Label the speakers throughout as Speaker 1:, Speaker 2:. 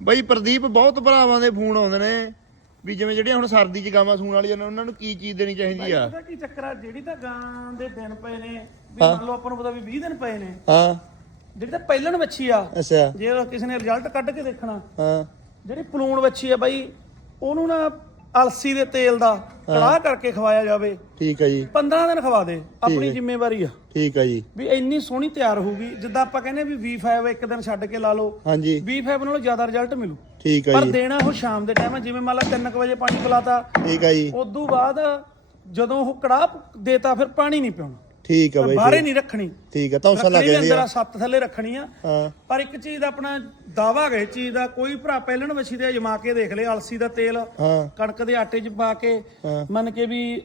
Speaker 1: ਬਈ ਪ੍ਰਦੀਪ ਬਹੁਤ ਭਰਾਵਾਂ ਦੇ ਫੋਨ ਆਉਂਦੇ ਨੇ ਵੀ ਜਿਵੇਂ ਜਿਹੜੀਆਂ ਹੁਣ ਸਰਦੀ 'ਚ ਗਾਵਾਂ ਸੂਣ ਵਾਲੀਆਂ ਨੇ ਉਹਨਾਂ ਨੂੰ ਕੀ ਚੀਜ਼ ਦੇਣੀ ਚਾਹੀਦੀ ਆ?
Speaker 2: ਪਤਾ ਕੀ ਚੱਕਰ ਆ? ਜਿਹੜੀ ਤਾਂ ਗਾਂ ਦੇ ਦਿਨ ਪਏ ਨੇ ਵੀ ਮੰਨ ਲਓ ਆਪਾਂ ਨੂੰ ਪਤਾ ਵੀ 20 ਦਿਨ ਪਏ ਨੇ।
Speaker 1: ਹਾਂ।
Speaker 2: ਜਿਹੜੀ ਤਾਂ ਪਹਿਲਣ ਵੱਛੀ ਆ
Speaker 1: ਅੱਛਾ।
Speaker 2: ਜੇ ਕਿਸੇ ਨੇ ਰਿਜ਼ਲਟ ਕੱਢ ਕੇ ਦੇਖਣਾ
Speaker 1: ਹਾਂ।
Speaker 2: ਜਿਹੜੀ ਪਲੂਣ ਵੱਛੀ ਆ ਬਾਈ ਉਹਨੂੰ ਨਾ ਅਲਸੀ ਦੇ ਤੇਲ ਦਾ ਕੜਾਹ ਕਰਕੇ ਖਵਾਇਆ ਜਾਵੇ।
Speaker 1: ਠੀਕ ਹੈ ਜੀ।
Speaker 2: 15 ਦਿਨ ਖਵਾ ਦੇ ਆਪਣੀ ਜ਼ਿੰਮੇਵਾਰੀ ਆ।
Speaker 1: ਠੀਕ ਹੈ ਜੀ।
Speaker 2: ਵੀ ਇੰਨੀ ਸੋਹਣੀ ਤਿਆਰ ਹੋਊਗੀ ਜਿੱਦਾਂ ਆਪਾਂ ਕਹਿੰਦੇ ਵੀ V5 ਇੱਕ ਦਿਨ ਛੱਡ ਕੇ ਲਾ ਲਓ।
Speaker 1: ਹਾਂਜੀ।
Speaker 2: V5 ਨਾਲੋਂ ਜ਼ਿਆਦਾ ਰਿਜ਼ਲਟ ਮਿਲੂ।
Speaker 1: ਠੀਕ ਹੈ
Speaker 2: ਪਰ
Speaker 1: ਜੀ।
Speaker 2: ਦੇਣਾ ਉਹ ਸ਼ਾਮ ਦੇ ਟਾਈਮ ਜਿਵੇਂ ਮੰਨ ਲਾ 3 ਵਜੇ ਪਾਣੀ ਪਿਲਾਤਾ
Speaker 1: ਠੀਕ ਹੈ ਜੀ।
Speaker 2: ਉਦੋਂ ਬਾਅਦ ਜਦੋਂ ਉਹ ਕੜਾਹ ਦੇਤਾ ਫਿਰ ਪਾਣੀ ਨਹੀਂ ਪਿਉਣਾ।
Speaker 1: ਠੀਕ ਹੈ ਬਈ
Speaker 2: ਬਾਹਰੇ ਨਹੀਂ ਰੱਖਣੀ।
Speaker 1: ਠੀਕ ਹੈ ਤੌਂਸਾ ਲੱਗ ਜਾਂਦੀ
Speaker 2: ਅੰਦਰ
Speaker 1: ਆ।
Speaker 2: ਆ ਸੱਤ ਥੱਲੇ ਰੱਖਣੀ ਆ।
Speaker 1: ਹਾਂ।
Speaker 2: ਪਰ ਇੱਕ ਚੀਜ਼ ਦਾ ਆਪਣਾ ਦਾਵਾ ਹੈ ਚੀਜ਼ ਦਾ ਕੋਈ ਭਰਾ ਪਹਿਲਣ ਵਛੀ ਦੇ ਅਜਮਾ ਕੇ ਦੇਖ ਲੈ ਅਲਸੀ ਦਾ ਤੇਲ ਕਣਕ ਦੇ ਆਟੇ 'ਚ ਪਾ ਕੇ। ਮੰਨ ਕੇ ਵੀ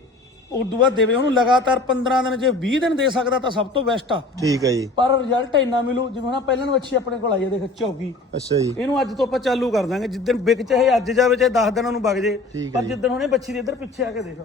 Speaker 2: ਉਦੋਂ ਬਾਅਦ ਦੇਵੇ ਉਹਨੂੰ ਲਗਾਤਾਰ 15 ਦਿਨ ਜੇ 20 ਦਿਨ ਦੇ ਸਕਦਾ ਤਾਂ ਸਭ ਤੋਂ ਬੈਸਟ ਆ।
Speaker 1: ਠੀਕ ਹੈ ਜੀ।
Speaker 2: ਪਰ ਰਿਜ਼ਲਟ ਇੰਨਾ ਮਿਲੂ ਜਿਵੇਂ ਹੁਣ ਪਹਿਲਣ ਵੱਛੀ ਆਪਣੇ ਕੋਲ ਆਈ ਹੈ ਦੇਖ ਚੌਗੀ।
Speaker 1: ਅੱਛਾ ਜੀ।
Speaker 2: ਇਹਨੂੰ ਅੱਜ ਤੋਂ ਆਪਾਂ ਚਾਲੂ ਕਰ ਦਾਂਗੇ ਜਿੱਦਣ ਵਿਕ ਚਾਹੇ ਅੱਜ ਜਾਵੇ ਚਾਹੇ 10 ਦਿਨਾਂ ਨੂੰ ਵਗ ਜੇ। ਪਰ। ਜਿੱਦਣ ਹੁਣੇ ਬੱਚੀ ਦੇ ਇੱਧਰ ਪਿੱਛੇ ਆ ਕੇ ਦੇਖ।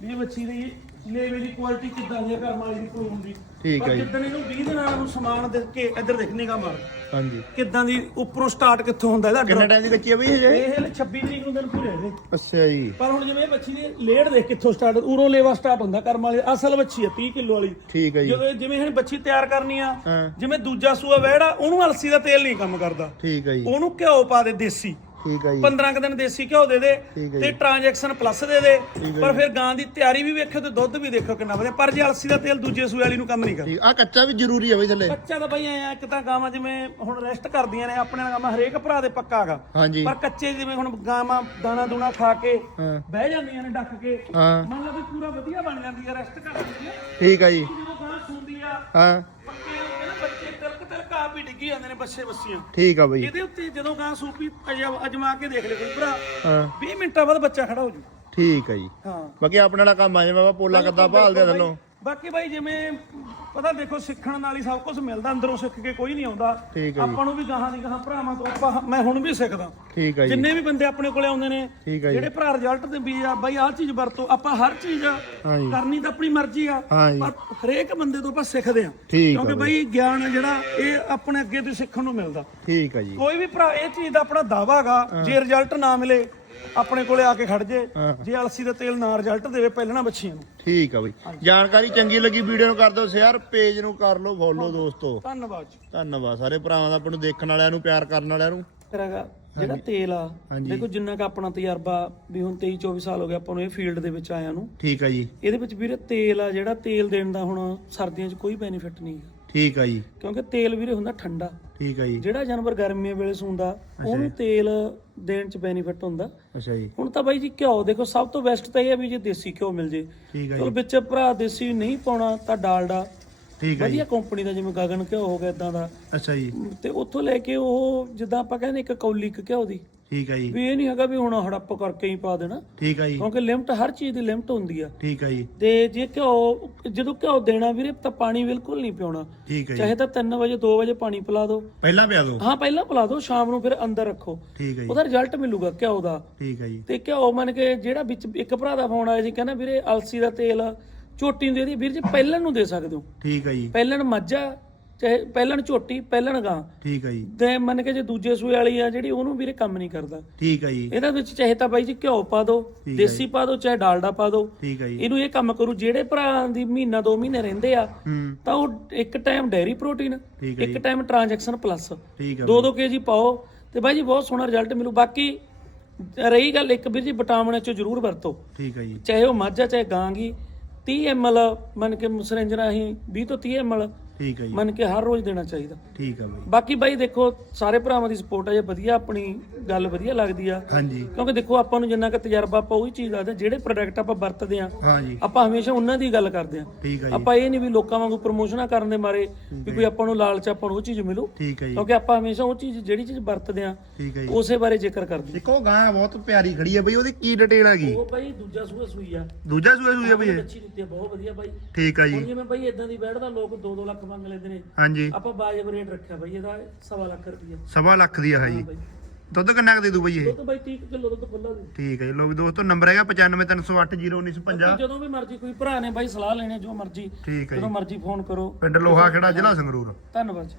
Speaker 2: ਵੀ ਇਹ ਬੱਚੀ ਦੀ ਲੇਵੇ ਦੀ ਕੁਆਲਿਟੀ ਕਿੱਦਾਂ ਦੀ ਹੈ ਘਰ ਵਾਲੀ ਦੀ ਕੋਈ ਹੁੰਦੀ।
Speaker 1: ਠੀਕ ਹੈ
Speaker 2: ਪਰ
Speaker 1: ਜੀ।
Speaker 2: ਜਿੱਦਣ ਇਹਨੂੰ 20 ਦਿਨਾਂ ਨੂੰ ਸਮਾਨ ਦੇ ਕੇ ਇੱਧਰ ਦੇਖਣੇ ਕਾ ਮਾਰ।
Speaker 1: ਹਾਂਜੀ।
Speaker 2: ਕਿੱਦਾਂ ਦੀ ਉੱਪਰੋਂ ਸਟਾਰਟ ਕਿੱਥੋਂ ਹੁੰਦਾ ਇਹਦਾ
Speaker 1: ਕਿੰਨੇ ਟਾਈਮ ਦੀ ਬੱਚੀ ਆ ਬਈ ਹਜੇ
Speaker 2: ਇਹ ਹਲੇ 26 ਤਰੀਕ ਨੂੰ ਦਿਨ ਪੂਰੇ ਨੇ
Speaker 1: ਅੱਛਾ ਜੀ।
Speaker 2: ਪਰ ਹੁਣ ਜਿਵੇਂ ਇਹ ਬੱਚੀ ਦੀ ਲੇੜ ਦੇਖ ਕਿੱਥੋਂ ਸਟਾਰਟ ਉਰੋਂ ਲੇਵਾ ਸਟਾਰਟ ਹੁੰਦਾ ਕਰਮ ਵਾਲੀ ਅਸਲ ਬੱਚੀ ਹੈ 30 ਕਿਲੋ ਵਾਲੀ।
Speaker 1: ਠੀਕ ਹੈ ਜੀ।
Speaker 2: ਜਦੋਂ ਇਹ- ਜਿਵੇਂ ਹੁਣ ਬੱਚੀ ਤਿਆਰ ਕਰਨੀ ਆ
Speaker 1: ਹਾਂ।
Speaker 2: ਜਿਵੇਂ ਦੂਜਾ ਸੂਆ ਵਹਿੜਾ ਉਹਨੂੰ ਅਲਸੀ ਦਾ ਤੇਲ ਨਹੀਂ ਕੰਮ ਕਰਦਾ।
Speaker 1: ਠੀਕ ਹੈ ਜੀ।
Speaker 2: ਉਹਨੂੰ ਘਿਓ ਪਾ ਦੇ ਦੇਸੀ।
Speaker 1: ਠੀਕ ਹੈ ਜੀ।
Speaker 2: 15 ਕੁ ਦਿਨ ਦੇਸੀ ਘਿਓ ਦੇ ਦੇ ਤੇ ਟ੍ਰਾਂਜੈਕਸ਼ਨ ਪਲੱਸ ਦੇ ਦੇ। ਪਰ ਫਿਰ ਗਾਂ ਦੀ ਤਿਆਰੀ ਵੀ ਵੇਖਿਓ ਤੇ ਦੁੱਧ ਵੀ ਦੇਖਿਓ ਕਿੰਨਾ ਵਧੀਆ। ਪਰ ਜੇ ਅਲਸੀ ਦਾ ਤੇਲ ਦੂਜੇ ਸੂਏ ਵਾਲੀ ਨੂੰ ਕੰਮ ਨਹੀਂ ਕਰਦਾ।
Speaker 1: ਆ ਕੱਚਾ ਵੀ ਜ਼ਰੂਰੀ ਆ ਬਈ ਥੱਲੇ।
Speaker 2: ਕੱਚਾ ਤਾਂ ਬਈ ਐ ਇੱਕ ਤਾਂ ਗਾਵਾਂ ਜਿਵੇਂ ਹੁਣ ਰੈਸਟ ਕਰਦੀਆਂ ਨੇ ਆਪਣੇ ਨਾਲ ਗਾਵਾਂ ਹਰੇਕ ਭਰਾ ਦੇ ਪੱਕਾ ਹੈਗਾ ਪਰ ਕੱਚੇ ਜਿਵੇਂ ਹੁਣ ਗਾਵਾਂ ਦਾਣਾ ਦੂਣਾ ਖਾ ਕੇ ਬਹਿ ਜਾਂਦੀਆਂ ਨੇ ਡੱਕ ਕੇ। ਮੰਨ ਲਓ ਵੀ ਪੂਰਾ ਵਧੀਆ ਬਣ ਜਾਂਦੀ ਹੈ ਰੈਸਟ ਕਰ ਲੈਂਦੀ ਹੈ
Speaker 1: ਠੀਕ ਹੈ ਜੀ।
Speaker 2: ਜਦੋਂ ਗਾਂ ਸੂੰਦੀ ਆ
Speaker 1: ਹਾਂ।
Speaker 2: ਡਿੱਗੀ ਜਾਂਦੇ ਨੇ ਬੱਚੇ ਬੱਸੀਆਂ।
Speaker 1: ਠੀਕ ਆ ਬਈ।
Speaker 2: ਇਹਦੇ ਉੱਤੇ ਜਦੋਂ ਗਾਂ ਸੂਪੀ ਅਜ- ਅਜਮਾ ਕੇ ਦੇਖ ਲੈ ਕੋਈ ਭਰਾ
Speaker 1: ਹਾਂ।
Speaker 2: 20 ਮਿੰਟਾਂ ਬਾਅਦ ਬੱਚਾ ਖੜਾ ਹੋ ਜੂ।
Speaker 1: ਠੀਕ ਹੈ ਜੀ।
Speaker 2: ਹਾਂ।
Speaker 1: ਬਾਕੀ ਆਪਣੇ ਵਾਲਾ ਕੰਮ ਆ ਜਿਵੇਂ ਆਪਾਂ ਪੋਲਾ ਕੱਦਾ ਭਾਲਦੇ ਆ ਥੱਲੋਂ।
Speaker 2: ਬਾਕੀ ਬਾਈ ਜਿਵੇਂ ਪਤਾ ਦੇਖੋ ਸਿੱਖਣ ਨਾਲ ਹੀ ਸਭ ਕੁਝ ਮਿਲਦਾ ਅੰਦਰੋਂ ਸਿੱਖ ਕੇ ਕੋਈ ਨਹੀਂ ਆਉਂਦਾ।
Speaker 1: ਠੀਕ ਹੈ ਜੀ।
Speaker 2: ਆਪਾਂ ਨੂੰ ਵੀ ਗਾਹਾਂ ਦੀ ਗਾਹਾਂ ਭਰਾਵਾਂ ਤੋਂ ਆਪਾਂ ਮੈਂ ਹੁਣ ਵੀ ਸਿੱਖਦਾ।
Speaker 1: ਠੀਕ ਹੈ ਜੀ।
Speaker 2: ਜਿੰਨੇ ਵੀ ਬੰਦੇ ਆਪਣੇ ਕੋਲੇ ਆਉਂਦੇ ਨੇ
Speaker 1: ਠੀਕ ਹੈ ਜੀ।
Speaker 2: ਜਿਹੜੇ ਭਰਾ ਰਿਜ਼ਲਟ ਦੇ ਵੀ ਆ ਬਾਈ ਆਹ ਚੀਜ਼ ਵਰਤੋ ਆਪਾਂ ਹਰ ਚੀਜ਼
Speaker 1: ਹਾਂਜੀ
Speaker 2: ਕਰਨੀ ਤਾਂ ਆਪਣੀ ਮਰਜ਼ੀ ਆ
Speaker 1: ਹਾਂ ਜੀ।
Speaker 2: ਪਰ ਹਰੇਕ ਬੰਦੇ ਤੋਂ ਆਪਾਂ ਸਿੱਖਦੇ ਆ
Speaker 1: ਠੀਕ ਆ
Speaker 2: ਕਿਉਂਕਿ ਬਾਈ। ਗਿਆਨ ਆ ਜਿਹੜਾ ਇਹ ਆਪਣੇ ਅੱਗੇ ਤੋਂ ਸਿੱਖਣ ਨੂੰ ਮਿਲਦਾ।
Speaker 1: ਠੀਕ ਹੈ ਜੀ।
Speaker 2: ਕੋਈ ਵੀ ਭਰਾ ਇਹ ਚੀਜ਼ ਦਾ ਆਪਣਾ ਦਾਵਾ ਹੈਗਾ ਜੇ ਰਿਜ਼ਲਟ ਨਾ ਮਿਲੇ ਆਪਣੇ ਕੋਲੇ ਆ ਕੇ ਖੜ ਜੇ। ਜੇ ਅਲਸੀ ਦਾ ਤੇਲ ਨਾ ਰਿਜ਼ਲਟ ਦੇਵੇ ਪਹਿਲਣਾ ਬੱਚੀਆਂ ਨੂੰ।
Speaker 1: ਠੀਕ ਆ ਬਈ। ਜਾਣਕਾਰੀ ਚੰਗੀ ਲੱਗੀ ਵੀਡੀਓ ਨੂੰ ਕਰ ਦਿਓ ਸ਼ੇਅਰ ਪੇਜ ਨੂੰ ਕਰ ਲਓ ਫੋਲੋ ਦੋਸਤੋ।
Speaker 2: ਧੰਨਵਾਦ ਜੀ।
Speaker 1: ਧੰਨਵਾਦ। ਸਾਰੇ ਭਰਾਵਾਂ ਦਾ ਆਪਾਂ ਨੂੰ ਦੇਖਣ ਵਾਲਿਆਂ ਨੂੰ ਪਿਆਰ ਕਰਨ ਵਾਲਿਆਂ ਨੂੰ।
Speaker 2: ਜਿਹੜਾ ਤੇਲ ਆ। ਦੇਖੋ ਜਿੰਨਾ ਕ ਆਪਣਾ ਤਜਰਬਾ ਵੀ ਹੁਣ 23 24 ਸਾਲ ਹੋ ਗਏ ਆਪਾਂ ਨੂੰ ਇਹ ਫੀਲਡ ਦੇ ਵਿੱਚ ਆਇਆਂ ਨੂੰ।
Speaker 1: ਠੀਕ ਆ ਜੀ।
Speaker 2: ਇਹਦੇ ਵਿੱਚ ਵੀਰੇ ਤੇਲ ਆ ਜਿਹੜਾ ਤੇਲ ਦੇਣ ਦਾ ਹੁਣ ਸਰਦੀਆਂ 'ਚ ਕੋਈ ਬੈਨੀਫਿਟ ਨਹੀਂ ਹੈ
Speaker 1: ਠੀਕ ਆ ਜੀ।
Speaker 2: ਕਿਉਂਕਿ ਤੇਲ ਵੀਰੇ ਹੁੰਦਾ ਠੰਡਾ।
Speaker 1: ਠੀਕ ਆ ਜੀ।
Speaker 2: ਜਿਹੜਾ ਜਾਨਵਰ ਗਰਮੀਆਂ ਵੇਲੇ ਸੂੰਦਾ ਉਹਨੂੰ ਤੇਲ ਦੇਣ 'ਚ ਬੈਨੀਫਿਟ ਹੁੰਦਾ।
Speaker 1: ਅੱਛਾ ਜੀ।
Speaker 2: ਹੁਣ ਤਾਂ ਬਾਈ ਜੀ ਘਿਓ ਦੇਖੋ ਸਭ ਤੋਂ ਬੈਸਟ ਤਾਂ ਇਹ ਹੈ ਵੀ ਜੇ ਦੇਸੀ ਘਿਓ ਮਿਲ ਜੇ।
Speaker 1: ਠੀਕ ਆ ਜੀ।
Speaker 2: ਵਿੱਚ ਭਰਾ ਦੇਸੀ ਨਹੀਂ ਪਾਉਣਾ ਤਾਂ ਡਾਲਡਾ।
Speaker 1: ਠੀਕ ਜੀ
Speaker 2: ਵਧੀਆ ਕੰਪਨੀ ਦਾ ਜਿਵੇਂ ਗਗਨ ਘਿਓ ਹੋ ਗਿਆ ਇਦਾਂ ਦਾ।
Speaker 1: ਅੱਛਾ ਜੀ।
Speaker 2: ਤੇ ਉੱਥੋਂ ਲੈ ਕੇ ਉਹ ਜਿੱਦਾਂ ਆਪਾਂ ਕਹਿੰਦੇ ਇੱਕ ਕੌਲੀ ਇੱਕ ਘਿਓ ਦੀ।
Speaker 1: ਠੀਕ ਆ ਜੀ।
Speaker 2: ਵੀ ਇਹ ਨਹੀਂ ਹੈਗਾ ਵੀ ਹੁਣ ਹੜੱਪ ਕਰਕੇ ਹੀ ਪਾ ਦੇਣਾ।
Speaker 1: ਠੀਕ ਆ ਜੀ।
Speaker 2: ਕਿਉਂਕਿ ਲਿਮਟ ਹਰ ਚੀਜ਼ ਦੀ ਲਿਮਟ ਹੁੰਦੀ ਆ।
Speaker 1: ਠੀਕ ਆ ਜੀ।
Speaker 2: ਤੇ ਜੇ ਘਿਓ ਜਦੋਂ ਘਿਓ ਦੇਣਾ ਵੀਰੇ ਤਾਂ ਪਾਣੀ ਬਿਲਕੁਲ ਨਹੀਂ ਪਿਉਣਾ।
Speaker 1: ਠੀਕ ਜੀ।
Speaker 2: ਚਾਹੇ ਤਾਂ 3 ਵਜੇ 2 ਵਜੇ ਪਾਣੀ ਪਿਲਾ ਦਿਓ।
Speaker 1: ਪਹਿਲਾਂ ਪਿਆ ਦਿਓ?
Speaker 2: ਹਾਂ ਪਹਿਲਾਂ ਪਿਲਾ ਦਿਓ ਸ਼ਾਮ ਨੂੰ ਫਿਰ ਅੰਦਰ ਰੱਖੋ।
Speaker 1: ਠੀਕ ਆ ਜੀ।
Speaker 2: ਉਹਦਾ ਰਿਜ਼ਲਟ ਮਿਲੂਗਾ ਘਿਓ ਦਾ।
Speaker 1: ਠੀਕ ਆ ਜੀ।
Speaker 2: ਤੇ ਘਿਓ ਮੰਨ ਕੇ ਜਿਹੜਾ ਵਿੱਚ ਇੱਕ ਭਰਾ ਦਾ ਫੋਨ ਆਇਆ ਸੀ ਕਹਿੰਦਾ ਵੀਰੇ ਅਲਸੀ ਦਾ ਤੇਲ ਝੋਟੀ ਨੂੰ ਦੇ ਦੀ ਵੀਰ ਜੀ ਪਹਿਲਣ ਨੂੰ ਦੇ ਸਕਦੇ ਹੋ।
Speaker 1: ਠੀਕ ਆ ਜੀ।
Speaker 2: ਪਹਿਲਣ ਮੱਝਾ ਚਾਹੇ ਪਹਿਲਣ ਝੋਟੀ ਪਹਿਲਣ ਗਾਂ।
Speaker 1: ਠੀਕ ਆ ਜੀ।
Speaker 2: ਤੇ ਮੰਨ ਕੇ ਜੇ ਦੂਜੇ ਸੂਏ ਵਾਲੀ ਆ ਜਿਹੜੀ ਉਹਨੂੰ ਵੀਰੇ ਕੰਮ ਨਹੀਂ ਕਰਦਾ।
Speaker 1: ਠੀਕ ਆ ਜੀ।
Speaker 2: ਇਹਦੇ ਵਿੱਚ ਚਾਹੇ ਤਾਂ ਬਾਈ ਜੀ ਘਿਓ ਪਾ ਦਿਓ
Speaker 1: ਹੈ
Speaker 2: ਦੇਸੀ ਪਾ ਦਿਓ ਚਾਹੇ ਡਾਲਡਾ ਪਾ ਦਿਓ
Speaker 1: ਠੀਕ ਆ ਜੀ।
Speaker 2: ਇਹਨੂੰ ਇਹ ਕੰਮ ਕਰੂ ਜਿਹੜੇ ਭਰਾ ਦੀ ਮਹੀਨਾ ਦੋ ਮਹੀਨੇ ਰਹਿੰਦੇ ਆ
Speaker 1: ਹੂੰ।
Speaker 2: ਤਾਂ ਉਹ ਇੱਕ ਟਾਈਮ ਡੈਰੀ ਪ੍ਰੋਟੀਨ
Speaker 1: ਹੈ
Speaker 2: ਇੱਕ ਟਾਈਮ ਟ੍ਰਾਂਜੈਕਸ਼ਨ ਪਲੱਸ
Speaker 1: ਠੀਕ
Speaker 2: ਦੋ ਦੋ ਕੇਜੀ ਪਾਓ। ਤੇ ਬਾਈ ਜੀ ਬਹੁਤ ਸੋਹਣਾ ਰਿਜ਼ਲਟ ਮਿਲੂ। ਬਾਕੀ ਰਹੀ ਗੱਲ ਇੱਕ ਵੀਰ ਜੀ ਵਿਟਾਮਿਨ ਚ ਜ਼ਰੂਰ ਵਰਤੋ।
Speaker 1: ਠੀਕ ਆ ਜੀ।
Speaker 2: ਚਾਹੇ ਉਹ ਮੱਝ ਆ ਚਾਹੇ ਗਾਂ ਗੀ 30 ml ਮੰਨ ਕੇ ਸਿਰੰਜ ਰਾਹੀਂ 20 ਤੋਂ 30 ml
Speaker 1: ਠੀਕ ਆ ਜੀ।
Speaker 2: ਮੰਨ ਕੇ ਹਰ ਰੋਜ਼ ਦੇਣਾ ਚਾਹੀਦਾ।
Speaker 1: ਠੀਕ ਆ ਬਈ।
Speaker 2: ਬਾਕੀ ਬਾਈ ਦੇਖੋ ਸਾਰੇ ਭਰਾਵਾਂ ਦੀ ਸਪੋਰਟ ਹੈ ਜੇ ਵਧੀਆ ਆਪਣੀ ਗੱਲ ਵਧੀਆ ਲੱਗਦੀ ਆ।
Speaker 1: ਹਾਂਜੀ।
Speaker 2: ਕਿਉਂਕਿ ਦੇਖੋ ਆਪਾਂ ਨੂੰ ਜਿੰਨਾ ਕੁ ਤਜਰਬਾ ਆਪਾਂ ਉਹੀ ਚੀਜ਼ ਦੱਸਦੇ ਹਾਂ। ਜਿਹੜੇ ਪ੍ਰੋਡਕਟ ਆਪਾਂ ਵਰਤਦੇ ਆ
Speaker 1: ਹਾਂਜੀ।
Speaker 2: ਆਪਾਂ ਹਮੇਸ਼ਾ ਉਹਨਾਂ ਦੀ ਗੱਲ ਕਰਦੇ ਆ।
Speaker 1: ਠੀਕ ਆ ਜੀ।
Speaker 2: ਆਪਾਂ ਇਹ ਨਹੀਂ ਵੀ ਲੋਕਾਂ ਵਾਂਗੂ ਪ੍ਰਮੋਸ਼ਨਾਂ ਕਰਨ ਦੇ ਮਾਰੇ ਵੀ ਕੋਈ ਆਪਾਂ ਨੂੰ ਲਾਲਚ ਆਪਾਂ ਨੂੰ ਉਹ ਚੀਜ਼ ਮਿਲੂ।
Speaker 1: ਠੀਕ ਆ ਜੀ।
Speaker 2: ਕਿਉਂਕਿ ਆਪਾਂ ਹਮੇਸ਼ਾ ਉਹ ਚੀਜ਼ ਜਿਹੜੀ ਚੀਜ਼ ਵਰਤਦੇ ਆ
Speaker 1: ਠੀਕ ਆ ਜੀ।
Speaker 2: ਉਸੇ ਬਾਰੇ ਜ਼ਿਕਰ ਕਰਦੇ
Speaker 1: ਦੇਖੋ ਗਾਂ ਬਹੁਤ ਪਿਆਰੀ ਖੜੀ ਆ ਬਈ ਉਹਦੀ ਕੀ ਡਿਟੇਲ ਹੈਗੀ
Speaker 2: ਉਹ ਬਾਈ ਦੂਜਾ ਸੂਆ ਸੂਈ ਆ।
Speaker 1: ਦੂਜਾ ਸੂਆ ਸੂਈ ਆ ਬਈ?
Speaker 2: ਬੱਚੀ ਦਿੱਤੀ ਆ ਬਹੁਤ ਵਧੀਆ ਬਾਈ।
Speaker 1: ਠੀਕ ਆ
Speaker 2: ਹੁਣ
Speaker 1: ਜੀ
Speaker 2: ਜਿਵੇਂ ਬਾਈ ਇਦਾਂ ਦੀ ਬੈਠਦਾ ਲੋਕ 2-2 ਲੱਖ ਮੰਗ ਲੈਂਦੇ ਨੇ।
Speaker 1: ਹਾਂਜੀ।
Speaker 2: ਆਪਾਂ ਬਾਜਬ ਰੇਟ ਰੱਖਿਆ ਬਾਈ ਇਹਦਾ ਸਵਾ ਲੱਖ ਰੁਪਈਆ।
Speaker 1: ਸਵਾ ਲੱਖ ਦੀ ਆ ਹੈ ਜੀ।
Speaker 2: ਬਾਈ।
Speaker 1: ਦੁੱਧ ਕਿੰਨਾ ਕੁ ਦੇ ਦੂ ਬਈ ਇਹ?
Speaker 2: ਦੁੱਧ ਬਾਈ 30 ਕਿਲੋ ਦੁੱਧ ਖੁੱਲਾ ਦੇ।
Speaker 1: ਠੀਕ ਹੈ ਜੀ ਲੋ ਵੀ ਦੋਸਤੋ ਨੰਬਰ ਹੈਗਾ 9530801950
Speaker 2: ਜਦੋਂ ਵੀ ਮਰਜ਼ੀ ਕੋਈ ਭਰਾ ਨੇ ਬਾਈ ਸਲਾਹ ਲੈਣੇ ਜੋ ਮਰਜ਼ੀ
Speaker 1: ਠੀਕ ਹੈ
Speaker 2: ਜਦੋਂ ਮਰਜ਼ੀ ਫੋਨ ਕਰੋ।
Speaker 1: ਪਿੰਡ ਲੋਹਾ ਖੇੜਾ ਜ਼ਿਲ੍ਹਾ ਸੰਗਰੂਰ।
Speaker 2: ਧੰਨਵਾਦ ਜੀ।